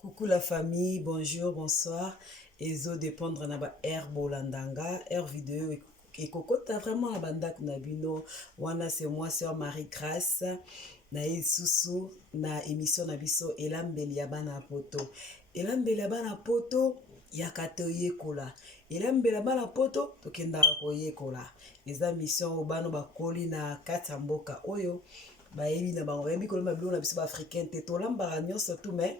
Coucou la famille, bonjour, bonsoir. Ezo dépendre na ba air bolandanga, air vidéo et kokota vraiment la banda kunabino. Wana c'est moi sœur Marie-Grâce na isusu na émission na biso elambeli ya bana poto. Elambeli ya bana poto yakate yekola. Elambeli ya bana poto tokenda koyekola. Eza mission obano bakoli na kata mboka oyo bayebi na bango bayebi kolamba bilo na biso ba africain te tolambaka nyonso tout mais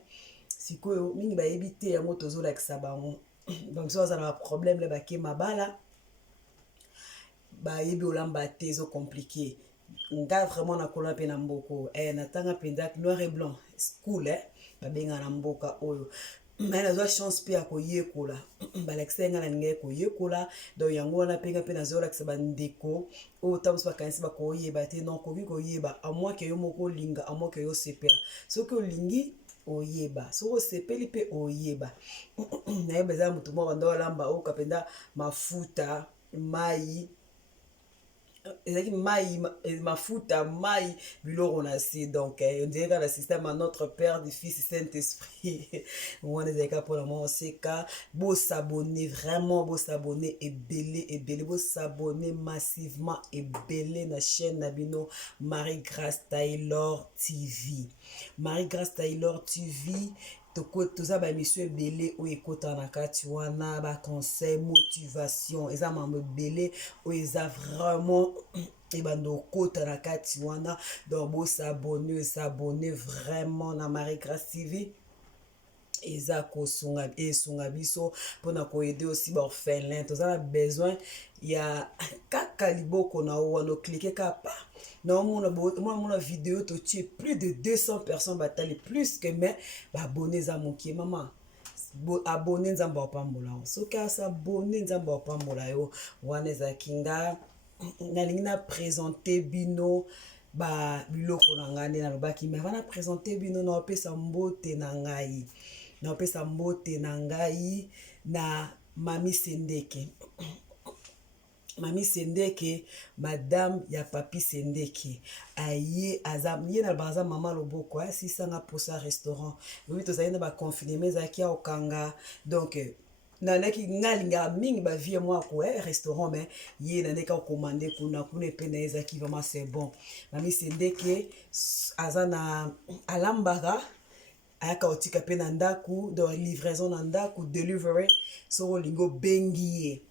sikoyo mingi bayebi te yango tozolakisa bango donc so azala baproblème le bake mabala bayebi olamba te ezo compliqué nga vraiment nakola mpe na mboko natanga mpenza noir et blanc school babenga na mboka oyo me nazwa chance mpe ya koyekola balakisa nga na ningai koyekola donc yango wana mpenga mpe nazolakisa bandeko oyo ta mosu bakanisi bakoyeba te non koki koyeba amwake yo moko olinga amwake yo sepela soki olingi oyeba soki osepeli mpe oyeba nayeba eza motu moko banda olamba oyoka mpenza mafuta mai ezalaki mai mafuta mai biloko na se donc on dirait que le système à notre père du fils Saint-Esprit wana ezalaka mpona mwa oseka bosabone vraiment bosabone ebele bosabone massivement ebele na chaîne na bino Marie-Grâce Taylor TV Marie-Grâce Taylor TV toza baémission ebele oyo ekota na kati wana baconseil motivation eza mambo ebele oyo eza vraiment ebanda okota na kati wana donc bosabone vraiment na Marie-Grâce TV eza esunga biso mpona koyede aussi baorphelin toza na besoin ya kaka liboko na o wana oklike kapa naomona video totie plus de 200 personnes batali plus que mais baabone eza mokie mama abone nzambe apambola yo soki asabone nzambe apambola yo wana ezalaki nga nalingi na présente bino biloko na ngai nde nalobaki me ava na présente bino naopesa mbote na ngai naopesa mbote na ngai na Mami Sendeke Mami Sendeke madame ya papi Sendeke aye ye na baza mama loboko asisanga posa restaurant oyo tozali na baconfinement ezalaki ya okanga donc nanaki ngalingaka mingi bavie mwako restaurant mais ye naneki okomande kuna epe na ezalaki vraiment c'est bon Mami Sendeke aza na alambaka ayaka otika mpe na ndaku donc livraison na ndaku delivery soko olingi obengi ye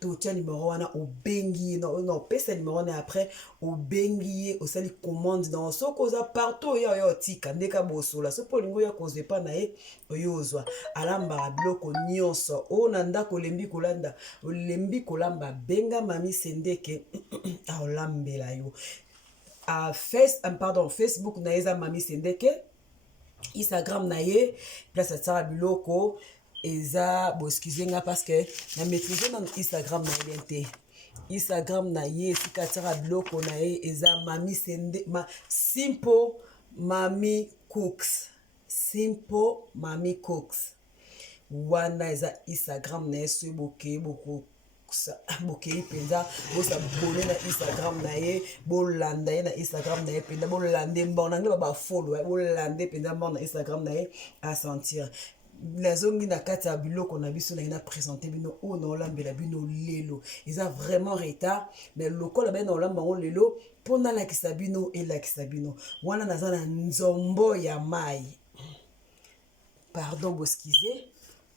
totia numero wana obengi ye opesa numero wana après obengi ye osali commande donc soki oza partout oya otika ndeka bosola soki olingi oya kozwa epa na ye oyo ozwa alambaka biloko nyonso oyo na ndako olembi kolamba benga Mami Sendeke aolambela yo Facebook na ye eza Mami Sendeke Instagram na ye place atara biloko eza excusez nga parce que na maîtriser na Instagram na ye te Instagram na ye esika atara biloko na ye eza Mami Sendeke Simple Mami Cooks wana eza Instagram na ye so bokei bokei mpenza bosabone na Instagram na ye bolanda ye na Instagram na ye mpenza bolande mbao nange babafolo bolande mpenza mbao na Instagram na ye asentir nazongi na kati ya biloko na biso nangi na présente bino oyo naolambela bino lelo eza vraiment retard mais lokola baye naolamba yango lelo mpo nalakisa bino elakisa bino wana naza na nzombo ya mai pardon boskize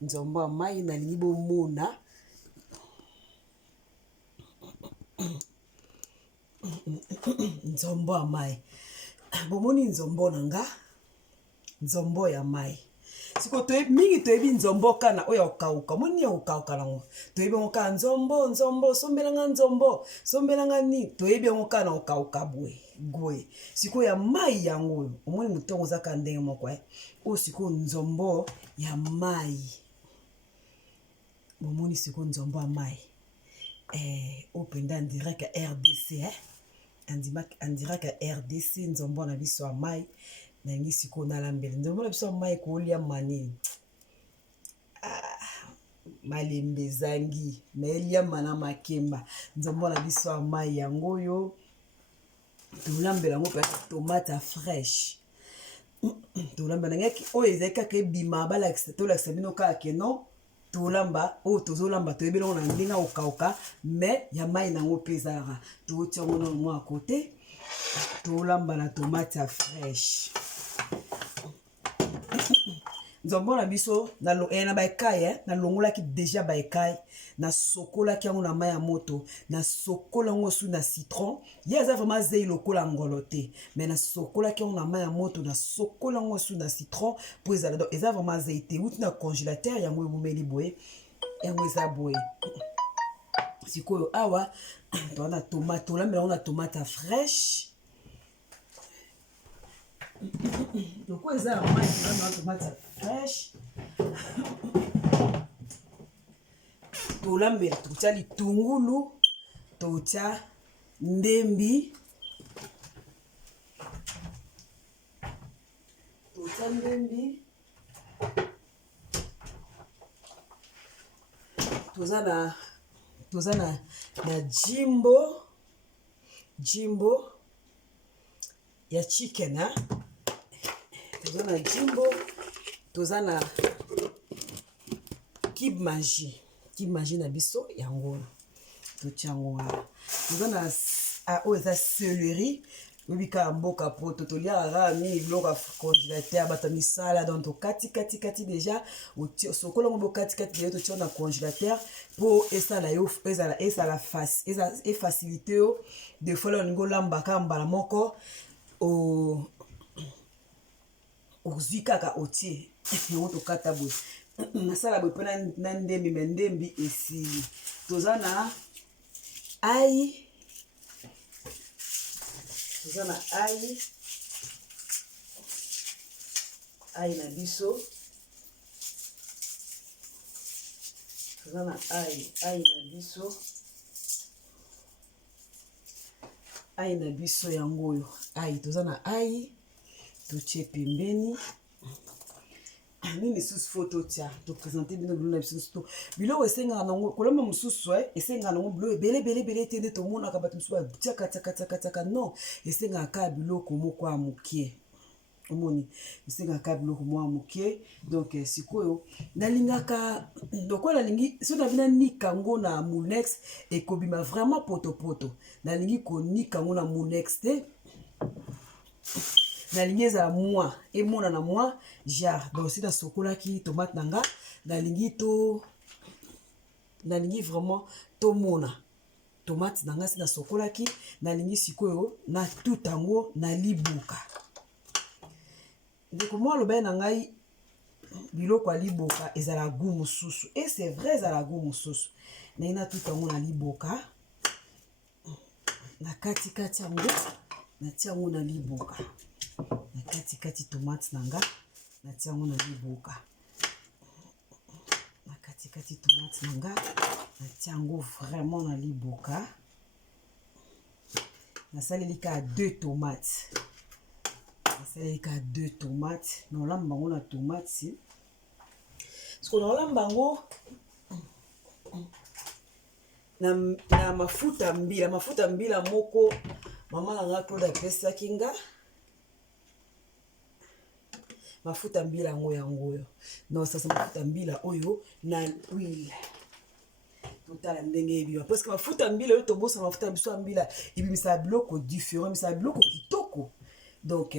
nzombo ya mai nalingi bomona nzombo ya mai bomoni nzombo na nga nzombo ya mai siko mingi toyebi nzombo kana oyo okauka moni ya okauka nango toyebi yango kaka nzombo sombelanga nzombo sombelanga ni toyebi yango kana okauka gwe siko ya mai yango oyo omoni motongo ozaka ndenge moko oyo siko nzombo ya mai bomoni siko nzombo ya mai openda en direct à RDC en direct à RDC nzombo na biso ya mai nangi siko nalambela nzombo na biso ya mai kolia mani malembe ezangi naeliama na makemba nzombo na biso ya mai yango oyo tolambela yango mpe tomate fraîche tolamba nangaki oyo ezali kaka ebima tolakisa bino kaka ke non tolamba oyo tozolamba toyebi nango na ndenge okauka mais ya mai nango mpe ezalaka totia yango nano mwa ya kote tolamba na tomate ya fraîche nzombo na biso na baekai nalongolaki déjà baekai nasokolaki yango na mai ya moto nasokola yango su na citron ye aza vraiment zei lokola ngolo te mais nasokolaki yango na mai ya moto nasokola yango su na citron po ezala donc eza vraiment zei te uti na congélateur yango ebumeli boye yango eza boye sikoyo awa toana tomate tolambela yango na tomate ya fraîche loko eza ya mai tolambela tomate ya fraîche tolambela totia litungulu totia ndembi toza na jimbo ya chicken toza na jimbo toza na kib magie na biso yango totia yango wana toza na oyo eza celery obika mboka poto toliaka kaka mingi biloko ya congélateur bato misala donc tokati déjà sokola ngo bokatikati deja totia na congélateur mpo esala efacilité yo des fois la olingi olambaka mbala moko ozwi kaka otie yango tokata boye nasala boye mpe na ndembi me ndembi esili toza na ai na biso toza na ai na biso yango oyo ai toza na ai totie pembeni nini lisusu fo totia topresente bino biloko na biso biloko esengaka nango kolamba mosusu esengaka nango biloko ebele te nde tomonaka bato mosusu batiaka non esengaka kaka biloko moko ya mokie omoni esengaka kaka biloko moko ya mokie donc sikoyo nalingaka lokola nalingi so na bina nika yango na mounex ekobima vraiment poto nalingi konika yango na mounex te nalingi ezala mwa emonana mwa jar donc si nasokolaki tomate na nga nalingi vraiment tomona tomate na nga si nasokolaki nalingi sikoyo natuta yango na liboka ndeko mwa alobai na ngai biloko ya liboka ezala goût mosusu et c'est vrai ezala goût mosusu nalingi natuta yango na liboka na katikati yango natia yango na liboka na katikati tomate na nga natia yango na liboka na katikati tomate na nga natia yango vraiment na liboka nasaleli ka 2 tomates nolamba yango na tomate siko nolamba yango na mafuta mbila moko mama na nga Claude apesaki nga mafuta mbila yango oyo non sasa mafuta mbila oyo na huile totala ndenge ebiwa parce que mafuta mbila oyo tobosa mafuta ya biso ya mbila ebimisa biloko différent ebimisa biloko kitoko donc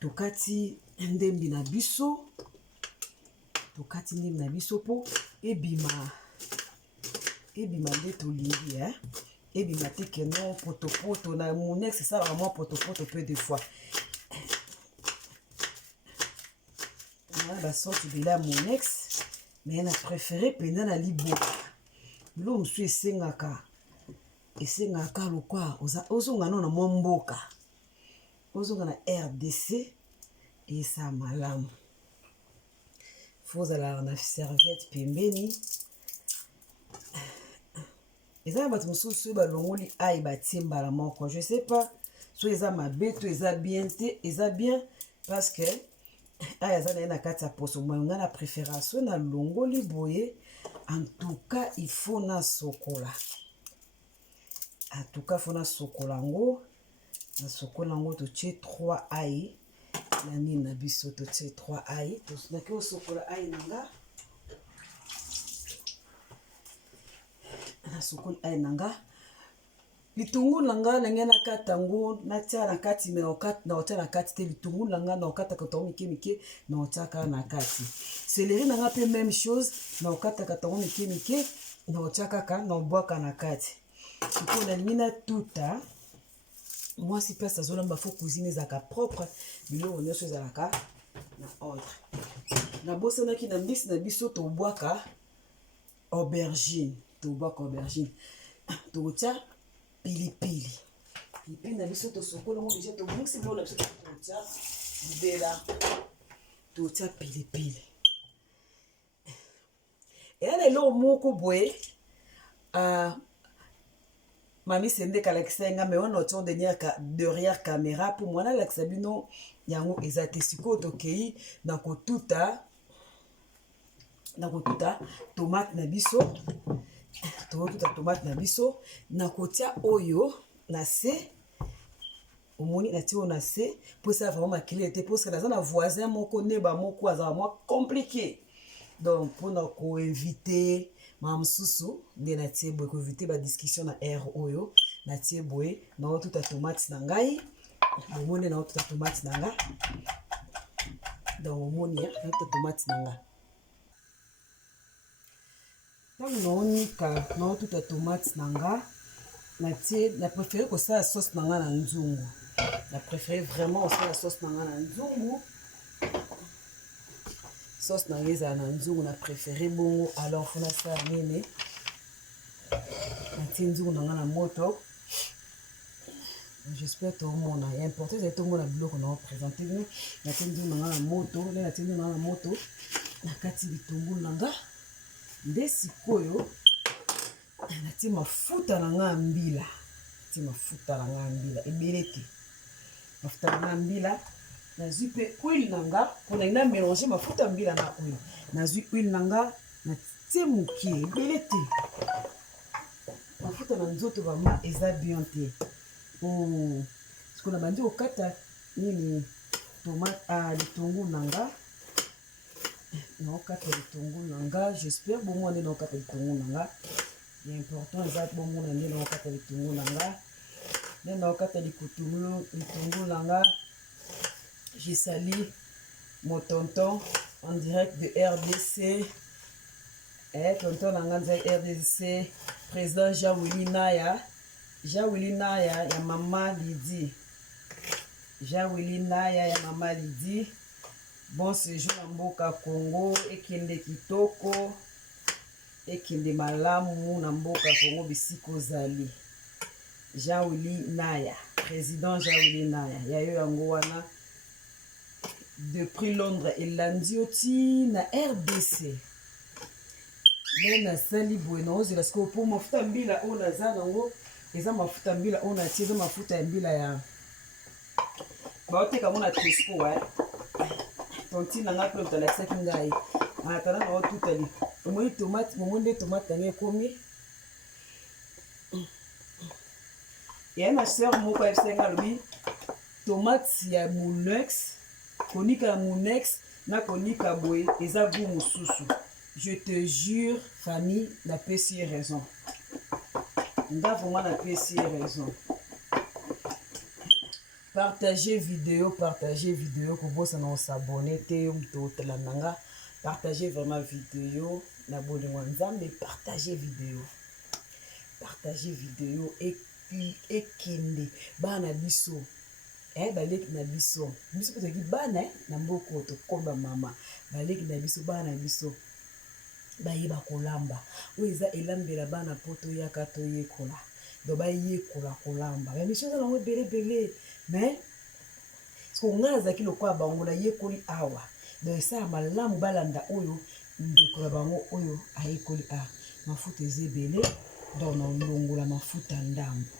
tokati ndembi na biso mpo ebima nde tolingi ebima te ke non potopoto na monex esalaka mwa potopoto mpe des fois basorte de la monex mais na préféré mpenza na liboka biloko mosusu esengaka lokwa ozonga nano na mwa mboka ozonga na RDC esa malamu fo ozalaka na serviette pembeni eza na bato mosusu oyo balongoli ai batie mbala moko je sais pas so eza mabe to eza bien te eza bien parce que aya aza na ye na kati ya poso moi nga na préférence na longoli boye en tout cas il faut na sokola en tout cas faut na sokola yango totie 3 ai na nini na biso totie 3 ai tozalaki osokola ai na nga nasokoli ai na nga litungulu na nga ndenge nakata yango natia na kati me naotia na kati te litungulu na nga naokataka tango mike mike naotiaka na kati seleri na nga mpe même chose naokataka tango mike mike naotia kaka naobwaka na kati sikoyo nalingi natuta mwasi place azolamba fo cuisine ezalaka propre biloko nyonso ezalaka na ordre nabosanaki na mbisi na biso tobwaka aubergine tokotia pilipili na biso tosokola ngo deja tobongisi biloko na biso tokotia libela totia pilipili eya na eloko moko boye mami sende kalakisa nga me wana otion derrière caméra mpo mwana alakisa bino yango eza te sikoyo tokei na kotuta tomate na biso na kotia oyo na se omoni natia oyo na se mpo esala vraiment makili te mposke naza na voisin moko neba moko azala mwa compliqué donc mpona koinvite mama mosusu nde natie boye koinvite badiscussion na aire oyo natie boye naotuta tomate na ngai omoni naotuta tomate na nga donc omoni naotuta tomate na nga ntango naotuta tomate na nga natie na préféré kosala sauce na nga na nzungu na préféré vraiment kosala sauce na nga na nzungu sauce na nga ezala na nzungu na préféré bongo alors fona sala nini natie nzungu na nga na moto j'espère tomona ya important ezali tomona biloko na oprésente bino natie nzungu na nga na moto nde natie nzungu na nga na moto na kati bitungulu na nga nde sikoyo natie mafuta na nga ya mbila ebele te mafuta na nga ya mbila nazwi mpe huile na nga mpona ina mélange mafuta ya mbila na huile nazwi huile na nga natie mokie ebele te mafuta na nzoto bama eza bien te sikoyo na bandi kokata nini litungulu na nga naokata litungulu na nga j'espère bongo nde naokata litungulu na nga l'important eza bongo na nde naokata litungulu na nga nde naokata litungulu na nga j'ai sali mon tonton en direct de RDC tonton na nga nzai RDC président Jean-Willy Naya ya mama Lydie bon séjour na mboka Congo ekende kitoko ekende malamu na mboka Congo bisika ozali Jean-Willy Naya président Jean-Willy Naya yayo yango wana depuis Londres elandi oti na RDC nde nasali boye naozela sikoyo mpo mafuta mbila oyo naza nango eza mafuta mbila oyo natie eza mafuta ya mbila ya baoteka ngo na Tesco tontine na nga mpe moto alakisaki ngai atala na otutali omoni tomate momo nde tomate yango ekomi eya na sere moko ayebisenga alobi tomate ya munex konika ya munex na konika boye eza goût mosusu je te jure famille napesi ye raison nga vraiment napesi ye raison partagez vidéo kobosana osabone te yo moto otala na nga partagez vraiment vidéo na bolingo ya nzambe partagez vidéo ekende bana biso baleki na biso mpe tozalaki bana na mboko tokoba mama baleki na biso bana biso bayeba kolamba oyo eza elambela bana mpo toyaka toyekola do bayekola kolamba bamisio eza nango ebelebele mais siko ngai nazalaki lokola bango nayekoli awa donc esala malamu balanda oyo ndeko na bango oyo ayekoli awa mafuta eza ebele donc nolongola mafuta ndambo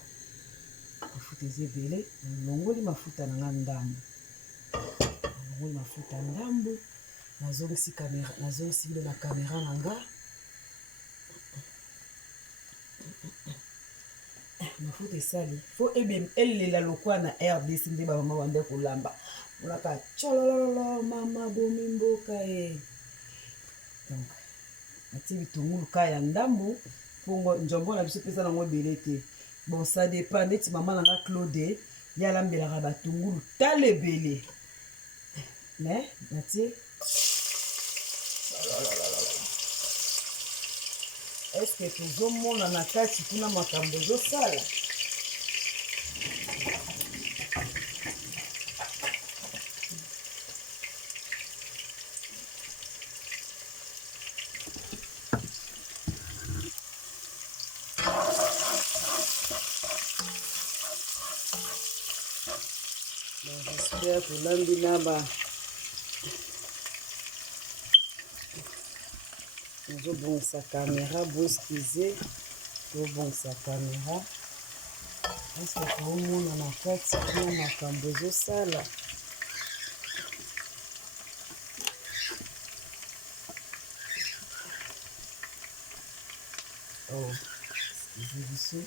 eza ebele nolongoli mafuta na nga ndambo nazongisi bino na kamera na nga mafuta esali fo elela lokwa na RDC nde bamama bande kolamba molaka tcholololo mama bomi mboka e. Donc atie bitungulu ka ya ndambu mpongo njombo na biso pesa nango ebele te. Bon ça dépend neti mama nanga Claude ye alambelaka batungulu tala ebele mais natie eske tozomona na kati kuna makambo ezosala. J'espère que l'ambinaba je bon sa caméra boskize to bon sa caméra est-ce que tout le monde en a fait pour makambo ezosala. Oh excusez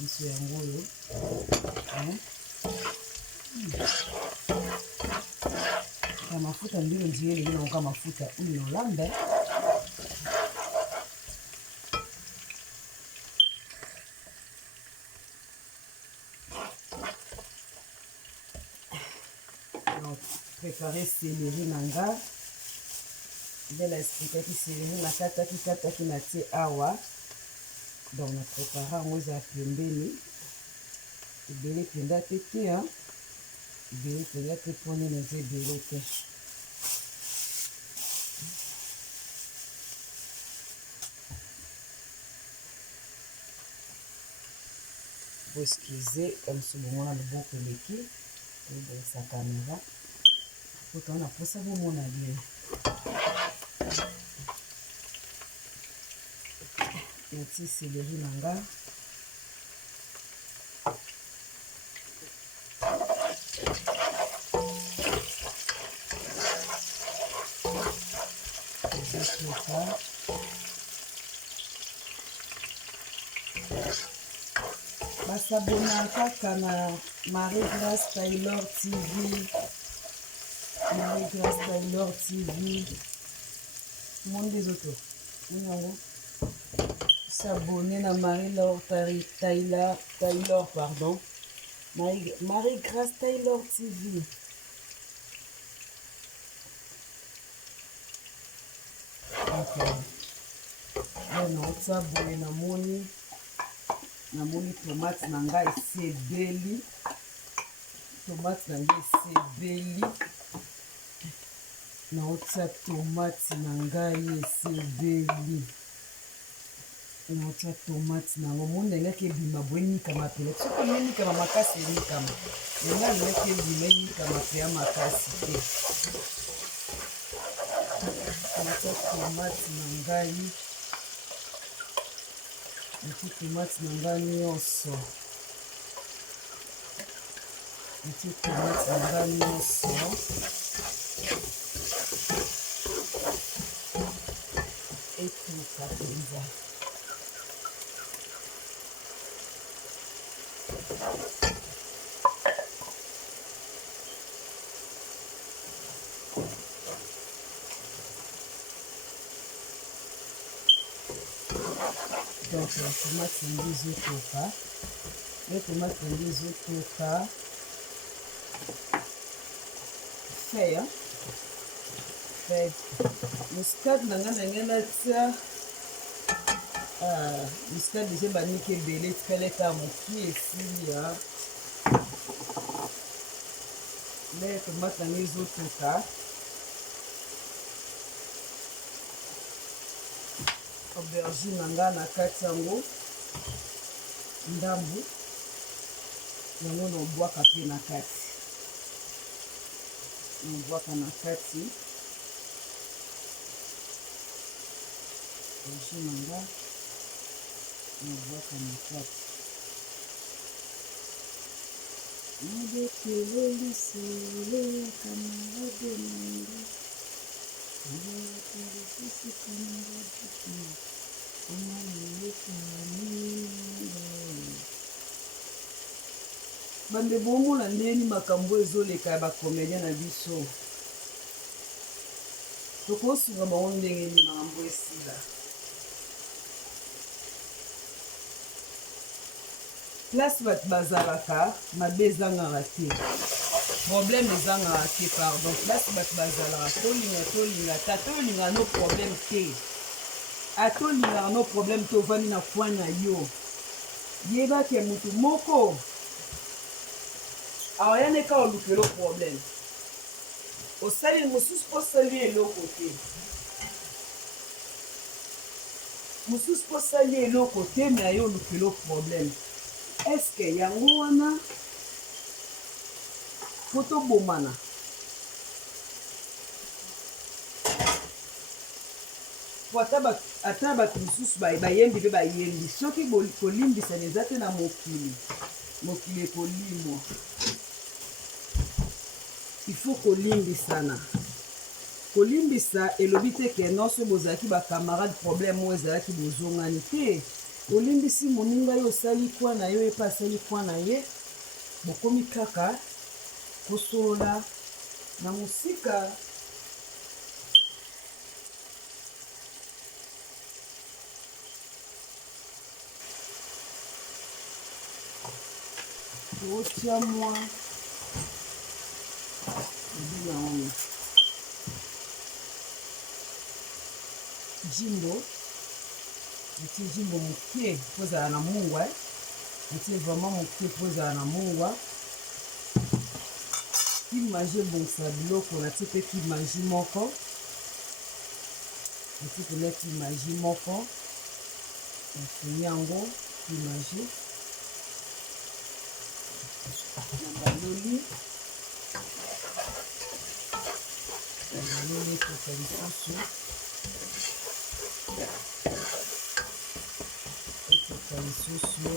biso yango oyo ya mafuta mbilo nzie elingi nakoka mafuta oyo olamba préparer céleri nanga nde na expliquaki céleri nakataki natie awa. Donc na préparé yango eza pembeni ebele mpenza te te ebele mpenza te mpo nini eza ebele te. boskize kamso bomona loboko eleki obongisa kamera po tona posa bomona bien. natie céleri nanga ezotoka basabona kaka na Marie Grace Taylor TV. Marie Grace Taylor TV monde ezotoka yango s'abonner na Marie-Laure Taylor, pardon. Marie Grace Taylor TV. Ok. Non, s'abonner na moni tomate nanga esebeli. Tomate nanga esebeli. Na otsa tomate nanga esebeli. natia tomate nango monde engaki ebima boye nikama pele soki enikama makasi enikama enga engaki ebima enikama pe ya makasi te. natia tomate na ngai natie tomate na ngai nyonso natie tomate na ngai nyonso etuka mpenza. Donc la tomate ngi ezotoka le tomate ngi ezotoka feuille muscade nanga ndenge natia muscade déjà baniki ebele etikala moki esili le tomate nanga ezotoka. Aubergine nanga na kati yango ndambu yango nobwaka pe na kati nobwaka na kati aubergine nanga nobwaka na kati nabekelelise kamarade nanga Thank you. bande bomona ndeni makambo ezoleka ya bakomédien na biso tokosunga bango ndenge nini makambo esila place bato bazalaka mabe ezangaka te problème ezangaka te pardon place bato bazalaka tolinga ta tolinga no problème te atolingaka no problème te ovandi na coin na yo yebake mutu moko aoyaneka olukelo problème osali mosusu osali eloko te mosusu osali eloko te me aye olukelo problème eske yango wana po tobomana po ata bato mosusu bayembi mpe bayembi soki kolimbisana eza te na mokili ekolimwa ifo kolimbisana kolimbisa elobi te ke nyonso bozalaki bakamarade problème oyo ezalaki bozongani te olimbisi moninga yo osali kwa na yo ye mpe asali kwa na ye bokomi kaka kosolola na mosika otia mwa ebinaomi jimbo etie jimbo moke po ezala na mungwa etie vraiment moke po ezala na mungwa kimage ebongisa biloko natie mpe kimage moko natie pena kimage moko nafini yango kimage na baloli ekoka lisusu ekoka lisusu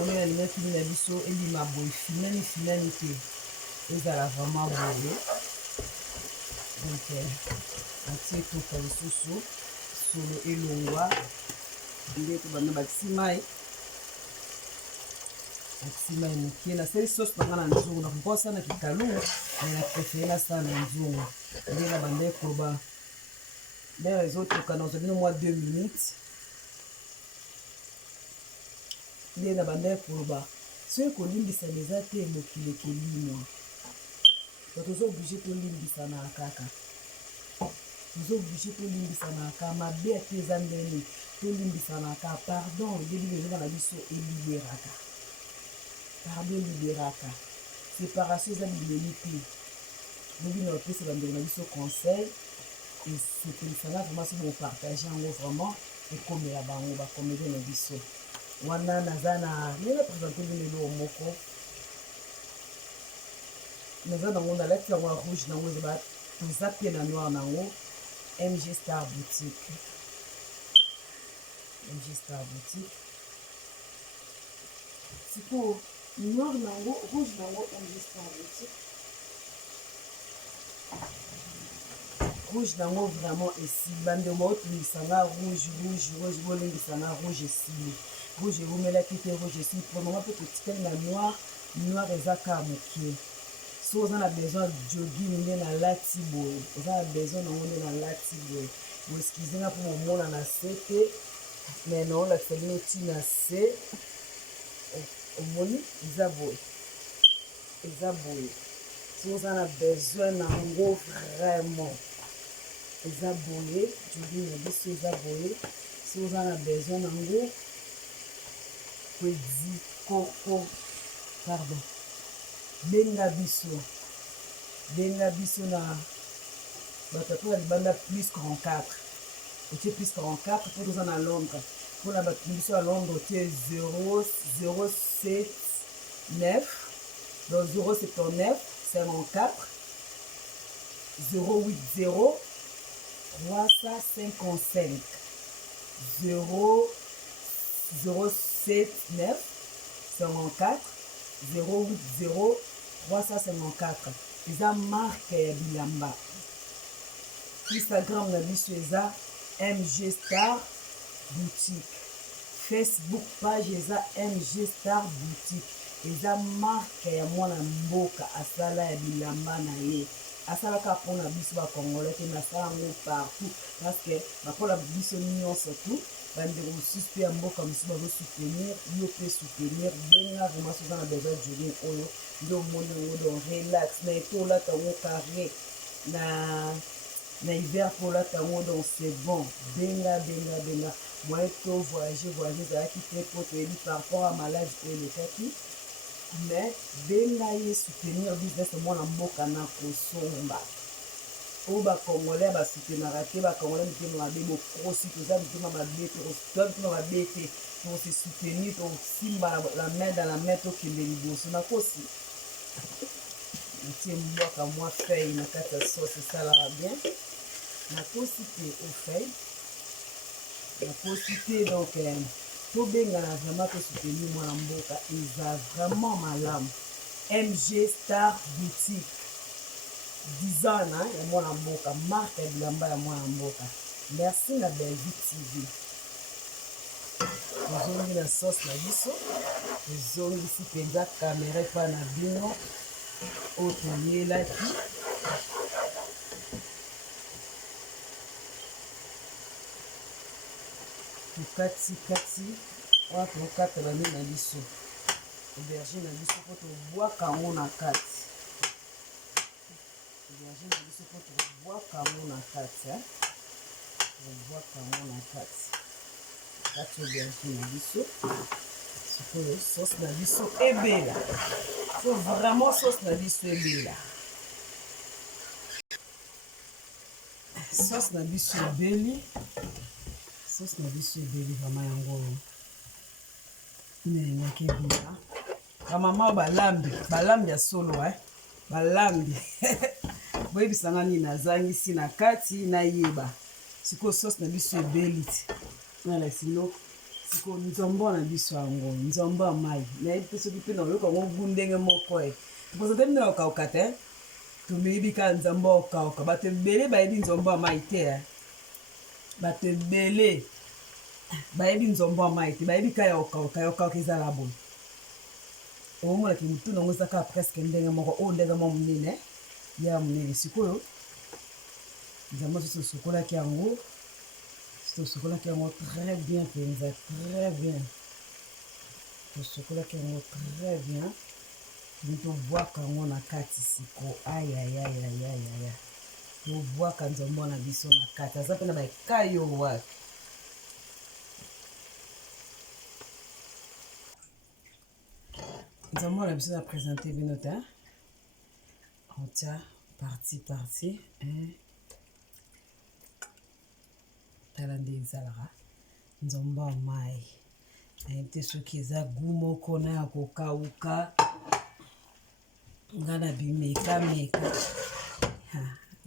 oyo alingaki na biso elima boye finani te ezala vraiment boye donc atie ekoka lisusu solo elongwa nde tobanda bakisi mai moke nasali sauce nanga na nzungu nakokosa na kikalu me na prefere nasala na nzungu nde na banda ekoloba bere ezotoka na ozabino mwa 2 minutes nde na banda ekoloba soki kolimbisana eza te mokili ekelimwa bato ozoblige tolimbisana kaka tolimbisana mabe ate eza ndeni tolimbisana ka pardon edebi ezonga na biso eliberaka pardon liberaka séparation eza bileli te bobi na bapesa bandeko na biso conseil esepelisanga vraiment soki bopartage yango vraiment ekomela bango bakomede na biso wana naza na nene présente bino eloko moko naza nango nalati yango ya rouge nango eza pe na noir nango MG Star Boutique sikoyo noir nango rouge nango MG Star Boutique rouge nango vraiment esili bandeko baotungisa rouge bolingisa rouge esili rouge erumelaki te rouge esili pour le moment mpe kotikali na noir eza kaka mokie so oza na besoin jogging nde na lati boye oza na besoin nango nde na lati boye boeskizenga mpo momona na se te me naolakisa bino ti na se omoni eza boye so oza na besoin nango vraiment eza boye jogging na biso eza boye so oza na besoin nango pardon benga biso na bato ya libanda plus 44 otie plus 44 mpo toza na Londres mpona bato biso ya Londres otie 079 donc 079 54 080 355 079 54 080 354 eza marke ya bilamba Instagram na biso eza MG Star Boutique Facebook page eza MG Star Boutique eza marke ya mwana mboka asala ya bilamba na ye asalaka mpona biso bakongolais te nasala yango partout parce que bakola biso nyonso tu bandeko mosusu mpe ya mboka mosusu bazosoutenir yo mpe soutenir benga vraimen soza na besoin journée oyo nde omoni yango donc relax na ete olata yango carré na hiver mpo olata yango donc c'est bon benga moye to voyage ezalaki te mpo toyebi par rapport à malade oyo elekaki mais benga ye soutenir business mwana mboka na kosomba oyo bakongolais basoutenaka te bakongolais mitema mabe bokrosi toza mitema mabe toza mitema mabe te tokose soutenir tosimba la main dans la main tokende liboso nakosi natie mbwaka mwa feuille na kati ya sauce esalaka bien nakosi te ofeuille nakosi te donc tobengana vraiment tosoutenir mwana mboka eza vraiment malamu MG Star Boutique dizana ya mwana mboka marque ya bilamba ya mwana mboka merci na Belgique TV tozongi na sauce na biso tozongisi mpenza kamera epa na bino oyo toyelaki tokatikati wana tokata bani na biso aubergine na biso mpo tobwaka yango na kati aubergine na biso mpo tobwaka yango na kati tobwaka yango na kati kati aubergine na biso sikoyo sauce na biso ebela faut vraiment sauce na biso ebela sauce na biso ebeli sauce na biso ebeli vraiment yango inengaki ebila bamama balambi ya solo balambi boyebisanga nini nazangisi na kati nayeba sikoyo sauce na biso ebeli ti nala sino sikoyo nzombo na biso yango nzombo ya mai nayebi te soki mpe na oyoka yango gu ndenge moko toposa te mino okauka te tomeyebi kaka nzombo okauka bato ebele bayebi nzombo ya mai te bato ebele bayebi nzombo ya mai te bayebi kaka ya okauka ezala boye omonaki motu nango eza kaka presque ndenge moko oyo ndenge mo monene ya monene sikoyo nzambo soso tosokolaki yango très bien mpenza très bien tosokolaki yango très bien tobwaka yango na kati siko ayayayayaya tobwaka nzombo na biso na kati aza mpe na baekai oyo wapi nzombo na biso na présente bino te otia parti tala nde ezalaka nzombo ya mai nayebi te soki eza gu moko na ya kokauka nga na bimekameka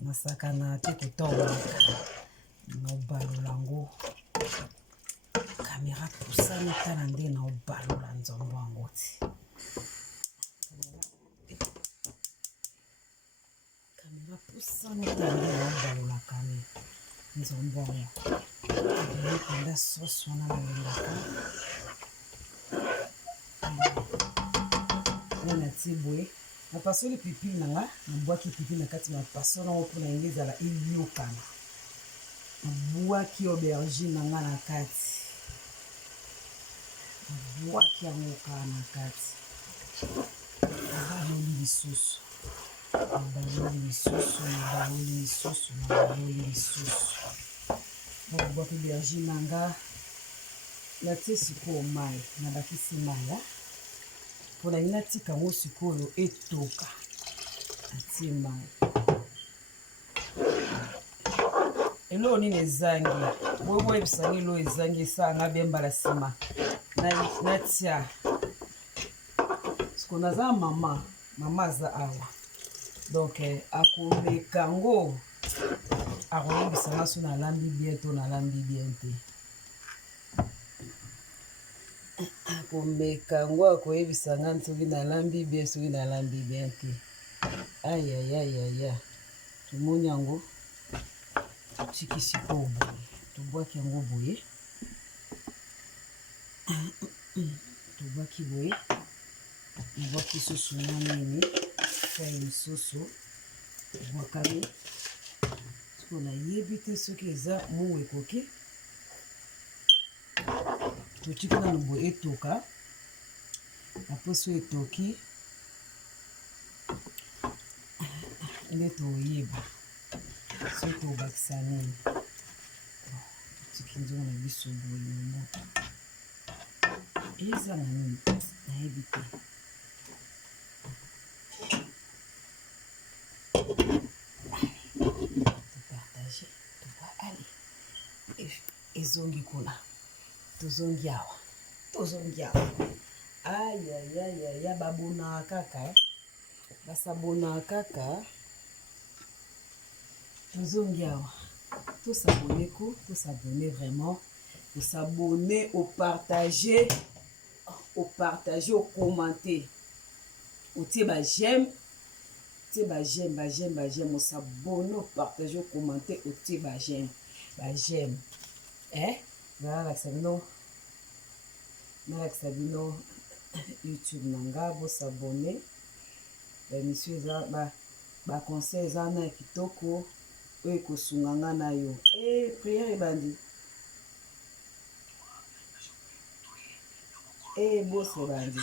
nasakana te kotomaka naobalola yango kamera pusani tala nde naobalola nzombo yango ti kamera pusani tala nde naobalola kame nzombo yango penda sauce wana nalingaka nati boye napasoli pipili nanga nabwaki pipili na kati na paso nango mpona yango ezala eyokana nabwaki aubergine nanga na kati nabwaki yango kaka na kati nabaloli lisusu nabwaki aubergine nanga natie sikoyo mai nabakisi mai mpona ngi natika yango sikoyo etoka natie mai eloko nini ezangi boyebisanga eloko ezangi esalanga bien mbala nsima natia sikoyo naza mama aza awa donc akomeka yango akoyebisanga so nalambi bien to nalambi bien te akomeka yango akoyebisanga soki nalambi bien soki nalambi bien te ayayayaya tomoni yango totiki sikoyo boye tobwaki yango boye tobwaki boye ebwaki soso na nini fai mosusu ebwakami soki nayebi te soki eza mowu ekoki totiki nano boye etoka aposo etoki nde toyeba soki tobakisa nini totiki nzongo na biso boye na moto eza na nini nayebi te topartage toba ale ezongi kuna tozongi awa ayayayaya babonaka kaka basabonaka kaka tozongi awa tosabone ko tosabone vraiment tosabone opartage okommente otie ba j'aime osabone opartage okommente otie ba j'aime nalakisa bino YouTube na nga bosabone baémission eza baconseil eza na ya kitoko oyo ekosunga nga na yo priere ebandi bose ebandi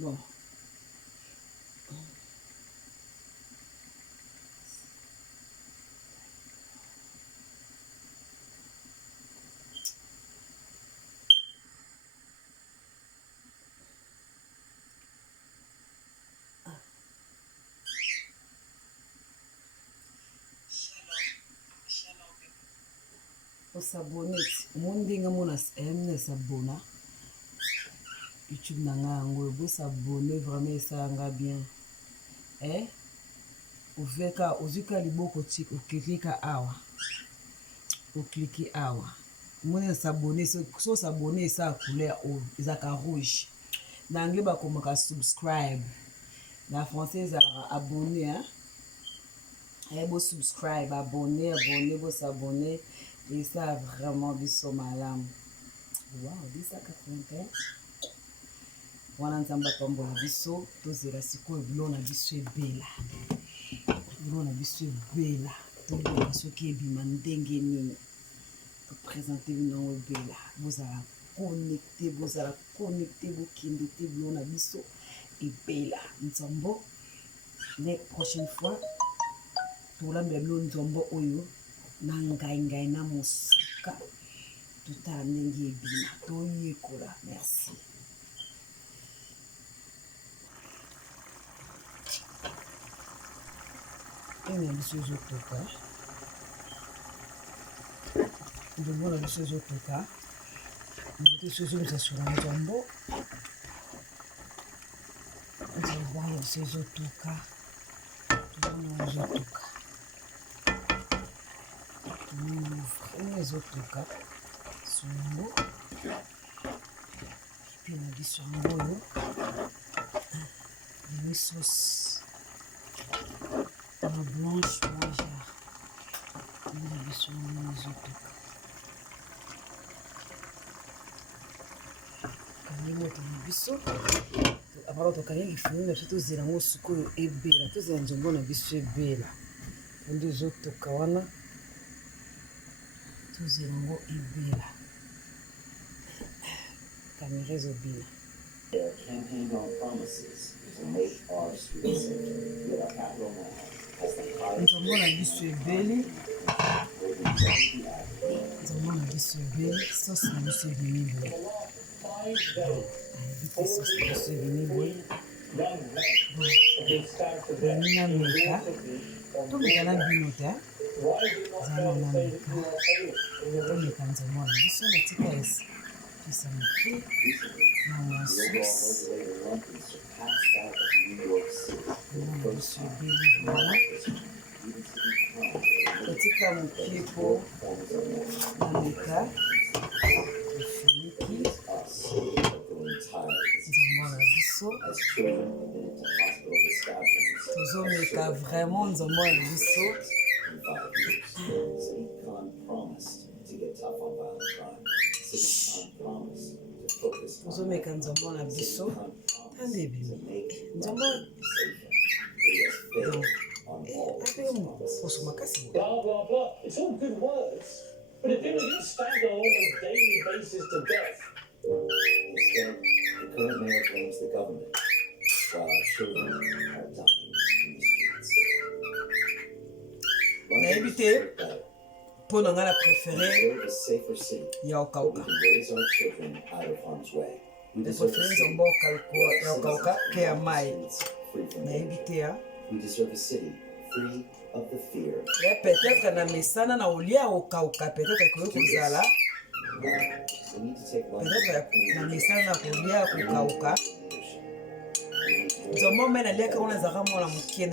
bon osabone mo ndenge mona ayamina sabona YouTube na nga yango bosabone vraiment esalanga bien oveka ozwika liboko oklika awa okliki awa mona sabone so sabone esa couleur ezaka rouge na anglais bakomaka subscribe na français ezalaka abonné bosubscribe abonné bosabone esa vraiment biso malamu wow bisa 81 wana nzambe apambola biso tozela sikoyo bilo na biso ebela toyoka soki ebima ndenge nini toprésente bino ebela bozala connecté bokende te bilo na biso ebela nzambo ne prochaine fois tolambela bilo nzambo oyo na ngai na mosaka totala ndenge ebima toyekola merci na biso ezotoka ndomona biso ezotoka moto biso ezomisa sura nzambo nzambona biso ezotoka tozomona ezotoka vraiment ezotoka songo epi na biso yango oyo emi sauce na blanche mangere na biso yango ezotoka kangi moto na biso apara tokangi lifini na biso tozela yango sikoyo ebela tozela nzombo na biso ebela ondo ezotoka wana tozela yango ebela kamera ezobila campaign on promises to make our streets safe with our capital now. Nzomona biso ebeli sauce na biso ebimi boye ayebite sauce na biso ebimi boye yanina meka tomeka na bino te zana na meka tomeka nzomona biso na tika esi pesa moke na mwasus na biso ebeli boye katika mkipo na meka efiniki biso as children admitted to hospital with stab wounds. tozomeka vraiment nzombo na biso In 5 years, Sadiq Khan promised to get tough on violent crime. Sadiq Khan promised to focus on tozomeka nzombo na biso tande ebimi nzombo ape mokoso makasi boye Blah, blah, blah. It's all good words, but it didn't stagger on a daily basis to death. Instead, the current mayor blames the government while our children are dying in the streets. nayebi te mpo na ngai na préféré deserve a safer city ya where we okauka can raise our children out of harm's way. We deserve a préféré city nzombo ya okauka ke ya mai free from nayebi danger. te ya We deserve a city free of the fear. ya peut-être na mesana na olia okauka peut-être ekoki kozala We need to take one peut-être na mesana na kolia kokauka nzombo me naliaka wana ezalaka mwana moke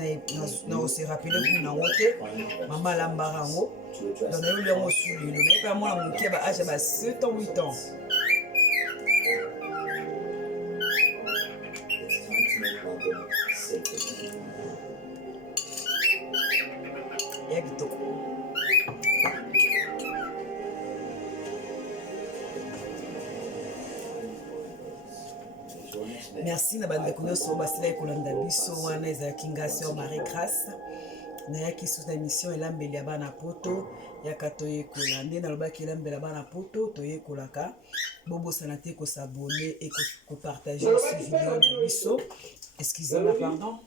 na oserapele kuna nango te mama alambaka yango donc nayebi yango su lelo nayebi mwana moke ba age ba 7 ans 8 ans It's time to make London safer. ya kitoko merci na bandeko nyonso basilaki kolanda biso wana ezalaki nga sœur Marie Grâce nayaki susu na émission elambeli ya bana poto yaka toyekola nde nalobaki elambela bana poto toyekolaka bobosana te kosabone e kopartage aussi video na biso excusez-moi pardon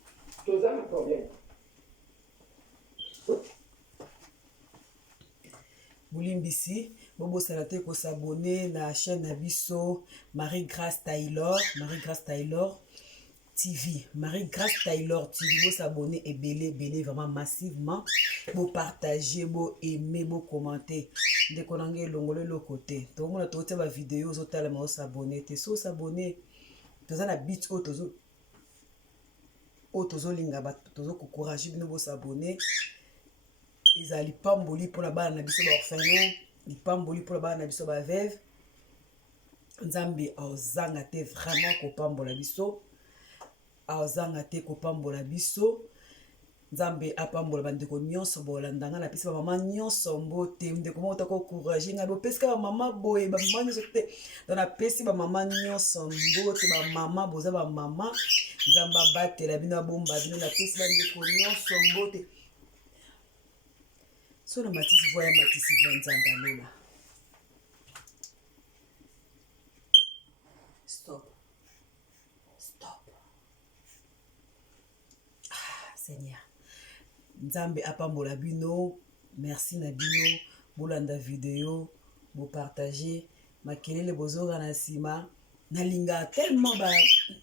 bolimbisi bobosana te kosabone na chaîne na biso Marie Grâce Taylor TV Marie Grâce Taylor TV bosabone ebele vraiment massivement bo partager bo aimer bo commenter ndeko na ngai elongolo eloko te tomona tokotia ba video ozotalama osabone te so osabone toza na bit oyo tozolinga bato tozokokourage bino bosabone ezali lipamboli mpona bana na biso baorphelin lipamboli mpona bana na biso baveve nzambe aozanga te vraiment kopambola biso aozanga te kopambola biso nzambe apambola bandeko nyonso bolandanga napesi bamama nyonso mbote ndeko moko tako kourage ngai bopesika bamama boye bamama nyonso te donc napesi bamama nyonso mbote bamama boza bamama nzambe abatela bino abomba bino napesi bandeko nyonso mbote so na matisi voya matisi voya nzambe alola stop Seigneur nzambe apambola bino merci na bino bolanda video bopartage makelele bozoka na nsima nalingaka tellement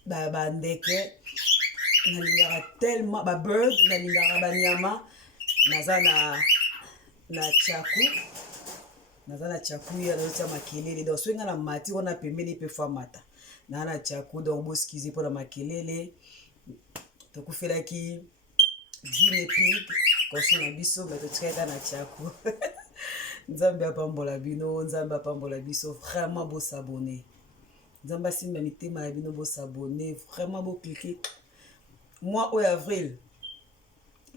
bandeke nalingaka tellement babird nalingaka banyama naza na chaku ya nazotia makelele donc soki nga na mati wana pembeni mpe fwa mata naa na chaku donc boskize mpona makelele tokufelaki guine pig koso na biso me totikaka na chaku nzambe apambola bino nzambe apambola biso vraiment bosabone nzambe asimba mitema ya bino bosabone vraiment boklike mois oyo avril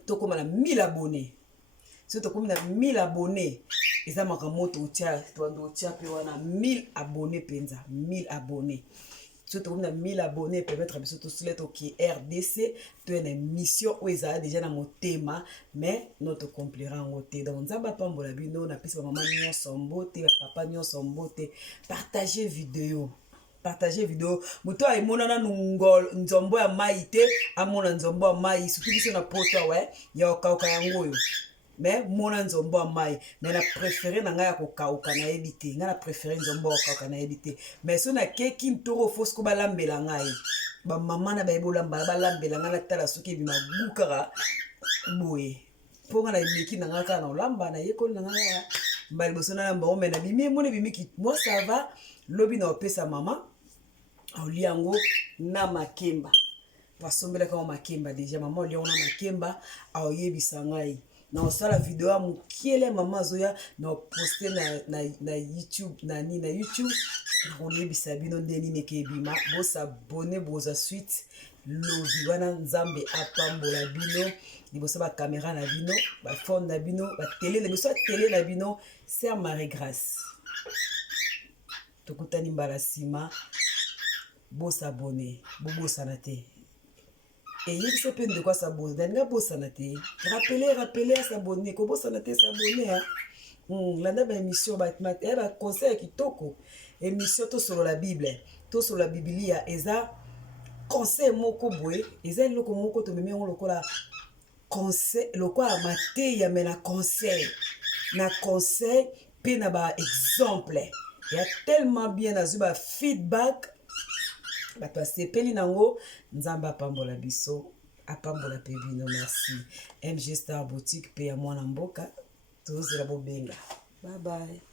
tokóma na 1000 abonnés so tokómi na 1000 abonnés eza makambo totia mpe wana 1000 abonnés mpenza 1000 abonnés so tokómi na 1000 abonnés permettre biso tosila toki RDC toye na émission oyo ezala déjà na motema mais no tocomplira yango te donc nzambe apambola bino napesi bamama nyonso mbote bapapa nyonso mbote partage video moto aemonana nzombo ya mai te amona nzombo ya mai surtout biso na poto awe ya okauka yango oyo mais mona nzombo ya mai mais na préféré na ngai ya kokauka nayebi te ngai na préféré nzombo ya kokauka nayebi te mais so nakeki ntoko fosko balambela ngai bamama na bayebi olambala balambela ngai natala soki ebima bukaka boye mpo ngai na eleki na ngai kaka na olamba nayekoli na ngai kaka mbala liboso nalamba ome na bimi emona ebimiki moi ça va lobi na opesa mama aolia yango na makemba pasombelaka ngo makemba déjà mama olia ngo na makemba aoyebisa ngai na osala video ya mokiele mama azoya na poste na YouTube na YouTube nakoyebisa bino nde nini eke ebima bosabone boza suite lobi wana nzambe apambola bino liboso bakamera na bino bafone na bino batele liboso ya tele na bino ser Marie Grâce tokutani mbala nsima bosabone bobosana te eyebisa mpe ndeko asabone nalinga bosana te rappele asabone kobosana te sabone landa baémission baconseil ya kitoko émission tosolola bible tosolola bibilia eza conseil moko boye eza eloko moko tomemi yango lokola conseil lokola mateya me na conseil mpe na baexemple ya tellement bien nazwi bafeedback bato basepeli nango nzambe apambola biso apambola mpe bino merci MG Star Boutique mpe ya mwana mboka tozozela bobenga bye bye.